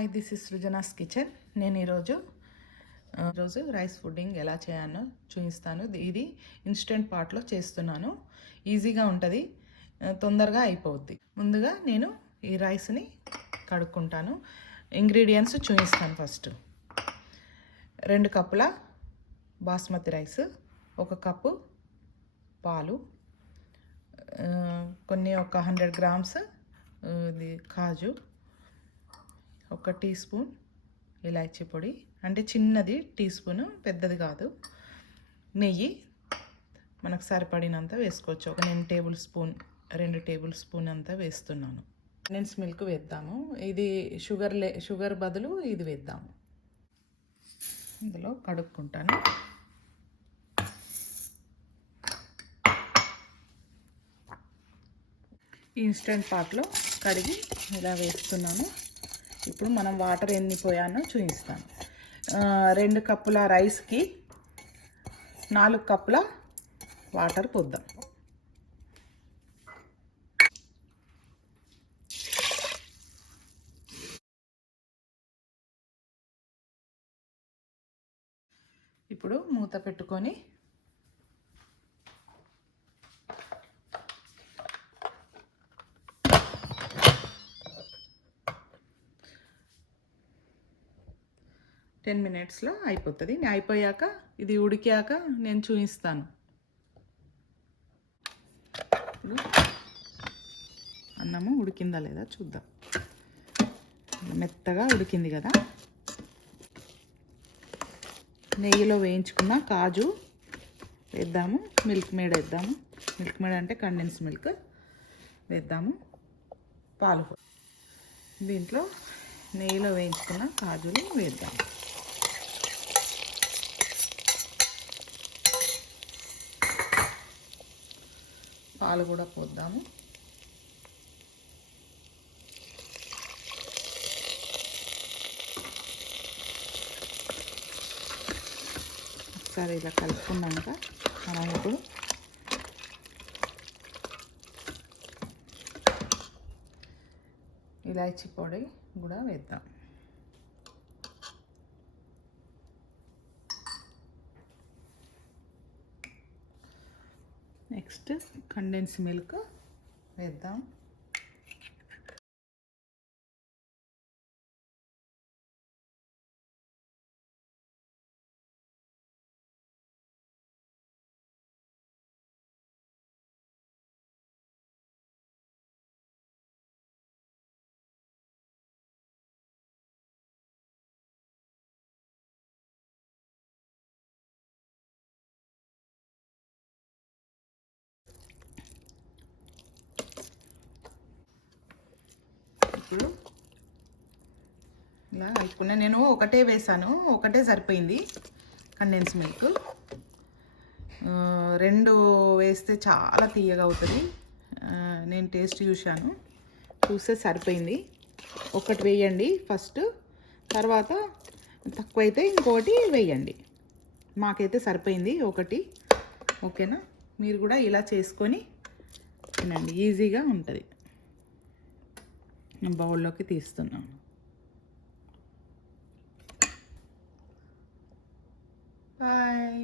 Hi, this is Srujana's kitchen. నేను ఈరోజు rice pudding ఎలా చేయాలో చూపిస్తాను. ఇది ఇన్స్టెంట్ పాట్లో చేస్తున్నాను. ఈజీగా ఉంటుంది, తొందరగా అయిపోద్ది. ముందుగా నేను ఈ రైస్ని కడుక్కుంటాను. ఇంగ్రీడియంట్స్ చూపిస్తాను. ఫస్ట్ 2 కప్పుల బాస్మతి రైస్, 1 కప్పు పాలు, ఒక 100 గ్రామ్స్ ఇది కాజు, 1 టీ స్పూన్ ఇలాచీ పొడి, అంటే చిన్నది టీ స్పూను, పెద్దది కాదు. నెయ్యి మనకు సరిపడినంత వేసుకోవచ్చు. నేను 2 టేబుల్ స్పూన్ అంతా వేస్తున్నాను. కండెన్స్ మిల్క్ వేద్దాము. ఇది షుగర్ బదులు ఇది వేద్దాము. ఇందులో కడుక్కుంటాను. ఇన్స్టెంట్ పాట్లో కడిగి ఇలా వేస్తున్నాను. ఇప్పుడు మనం వాటర్ ఎన్ని పోయానో చూపిస్తాను. 2 కప్పుల రైస్కి 4 కప్పుల వాటర్ పోద్దాం. ఇప్పుడు మూత పెట్టుకొని టెన్ మినిట్స్లో అయిపోతుంది. అయిపోయాక ఇది ఉడికాక నేను చూపిస్తాను. ఇప్పుడు అన్నము ఉడికిందా లేదా చూద్దాం. మెత్తగా ఉడికింది కదా. నెయ్యిలో వేయించుకున్న కాజు వేద్దాము. మిల్క్ మేడ్ వేద్దాము. మిల్క్ మేడ్ అంటే కండెన్స్ మిల్క్ వేద్దాము. పాలు దీంట్లో నెయ్యిలో వేయించుకున్న కాజులు వేద్దాము. పాలు కూడా పోద్దాము. ఒకసారి ఇలా కలుపుకున్నాక మనం ఇప్పుడు ఇలాచీ పొడి కూడా వేద్దాం. నెక్స్ట్ కండెన్స్ మిల్క్ వేద్దాం. ఇప్పుడు ఇలా కలుపుకున్నా. నేను ఒకటే వేసాను, ఒకటే సరిపోయింది కండెన్స్ మిల్క్. 2 వేస్తే చాలా తీయగా అవుతుంది. నేను టేస్ట్ చూస్తే సరిపోయింది. ఒకటి వేయండి ఫస్ట్, తర్వాత తక్కువైతే ఇంకోటి వేయండి. మాకైతే సరిపోయింది ఒకటి. ఓకేనా? మీరు కూడా ఇలా చేసుకొని తినండి, ఈజీగా ఉంటుంది. నేను బౌల్లోకి తీస్తున్నాను. బాయ్.